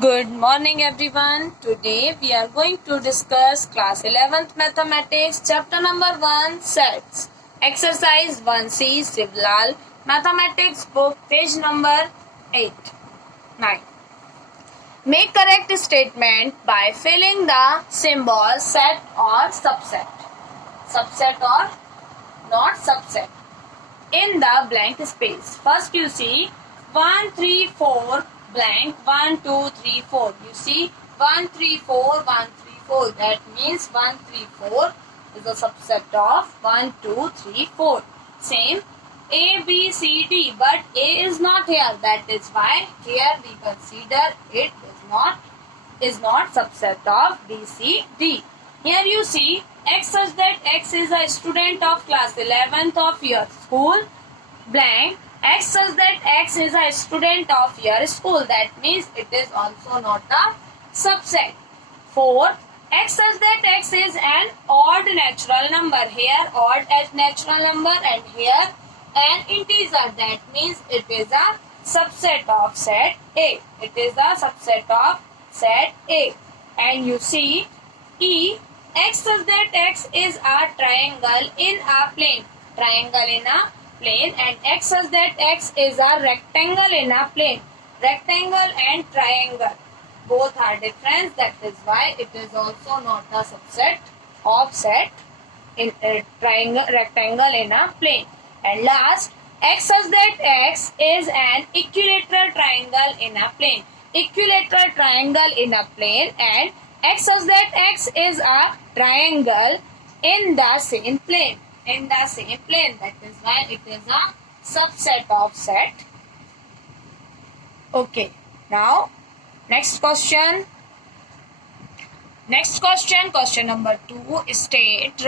Good morning everyone. Today we are going to discuss class 11th mathematics chapter number 1 sets. Exercise 1C Sivlal mathematics book page number 8 9. Make correct statement by filling the symbol set or subset. Subset or not subset in the blank space. First you see 1 3 4 blank 1 2 3 4. You see 1 3 4 1 3 4. That means 1 3 4 is a subset of 1 2 3 4. Same A B C D, but A is not here. That is why here we consider it is not subset of B C D. Here you see X such that X is a student of class 11th of your school blank. X such that X is a student of your school. That means it is also not a subset. 4. X such that X is an odd natural number. Here odd as natural number and here an integer. That means it is a subset of set A. It is a subset of set A. And you see E. X such that X is a triangle in a plane. Triangle in a plane, and X such that X is a rectangle in a plane. Rectangle and triangle both are different. That is why it is also not a subset of set in a triangle rectangle in a plane. And last, X such that X is an equilateral triangle in a plane. Equilateral triangle in a plane, and X such that X is a triangle in the same plane. In the same plane. That is why it is a subset of set. Okay. Now, next question. Question number 2. State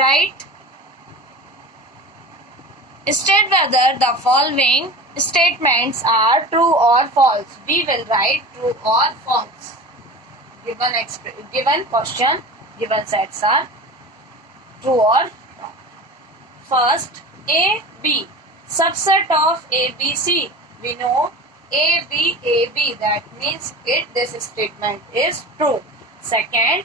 whether the following statements are true or false. We will write true or false. Given question, given sets are true or false. First, A, B, subset of A, B, C. We know A, B, A, B. That means this statement is true. Second,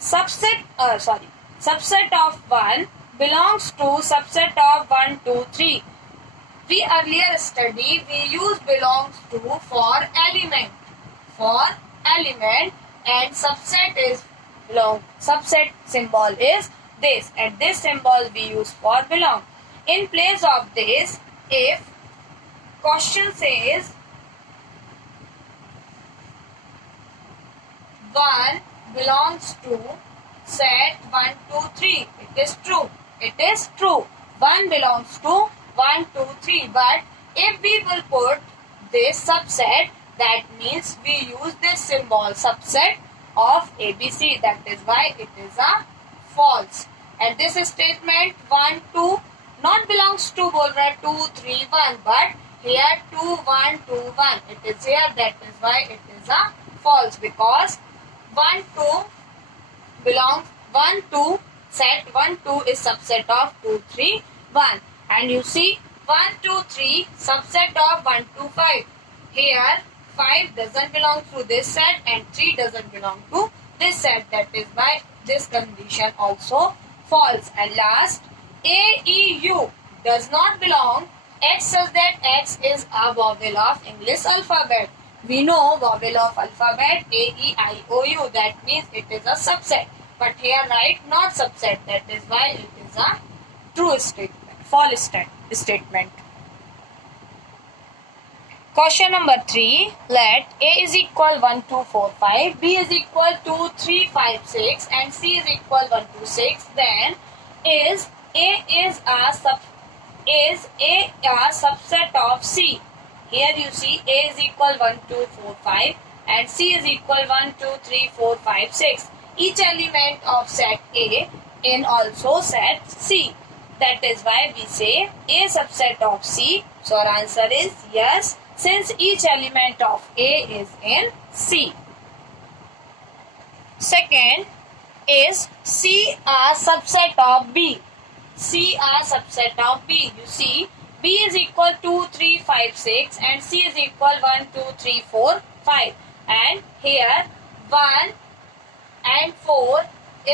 subset of 1 belongs to subset of 1, 2, 3. We earlier studied, we use belongs to for element. And subset is belong. Subset symbol is this, and this symbol we use for belong. In place of this, if question says 1 belongs to set 1, 2, 3, it is true. It is true. 1 belongs to 1, 2, 3. But if we will put this subset, that means we use this symbol subset of ABC. That is why it is a false. And this statement 1, 2 not belongs to बोल रहा है 2, 3, 1, but here 2, 1, 2, 1. It is here. That is why it is a false, because 1, 2 belongs 1, 2 set 1, 2 is subset of 2, 3, 1. And you see 1, 2, 3 subset of 1, 2, 5. Here 5 doesn't belong to this set and 3 doesn't belong to this set. That is why this condition also false. And last, A, E, U does not belong. X such that X is a vowel of English alphabet. We know vowel of alphabet A, E, I, O, U. That means it is a subset. But here write not subset. That is why it is a true statement. False statement. Question number 3. Let A is equal 1, 2, 4, 5, B is equal 2, 3, 5, 6 and C is equal 1, 2, 6. Then is A a subset of C? Here you see A is equal 1, 2, 4, 5 and C is equal 1, 2, 3, 4, 5, 6. Each element of set A in also set C. That is why we say A subset of C. So our answer is yes, since each element of A is in C. Second, is C a subset of B? C a subset of B. You see, B is equal 2, 3, 5, 6 and C is equal 1, 2, 3, 4, 5. and here 1 and 4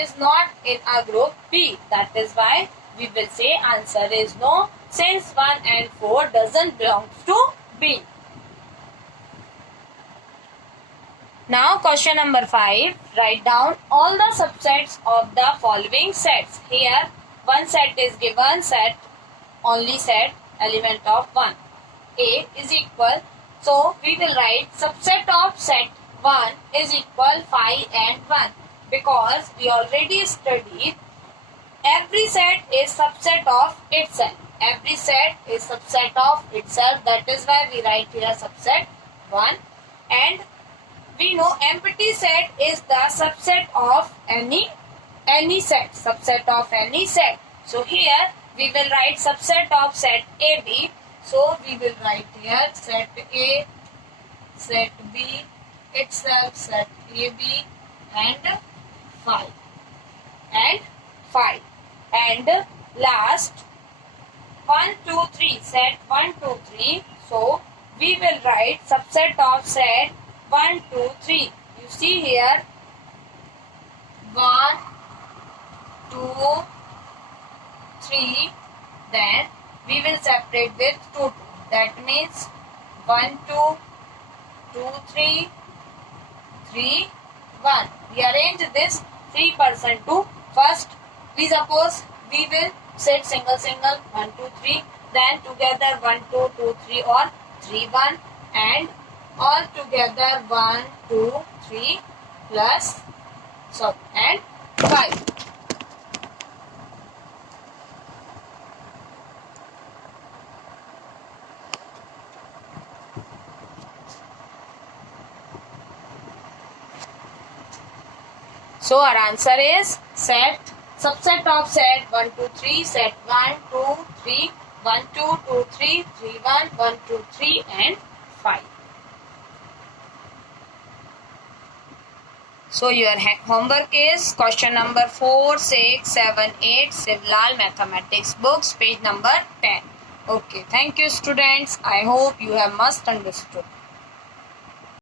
is not in a group B. That is why we will say answer is no, since 1 and 4 doesn't belong to B. Now question number 5. Write down all the subsets of the following sets. Here one set is given, only set element of 1. A is equal. So we will write subset of set 1 is equal 5 and 1, because we already studied every set is subset of itself. Every set is subset of itself. That is why we write here subset 1. And we know empty set is the subset of any set. Subset of any set. So here we will write subset of set AB. So we will write here set A, set B itself, set AB and 5 and 5. And last 1, 2, 3, set 1, 2, 3. So we will write subset of set 1, 2, 3. You see here 1, 2, 3. Then we will separate with 2, 2. That means 1, 2, 2, 3, 3, 1. We arrange this 3% to first. We suppose we will set single 1, 2, 3. Then together 1, 2, 2, 3 or 3, 1. And all together 1, 2, 3 plus and 5. So our answer is subset of set 1, 2, 3, set 1, 2, 3, 1, 2, 2, 3, 3, 1, 1, 2, 3 and 5. So your homework is question number 4, 6, 7, 8, Sivlal Mathematics books, page number 10. Okay, thank you students. I hope you have must understood.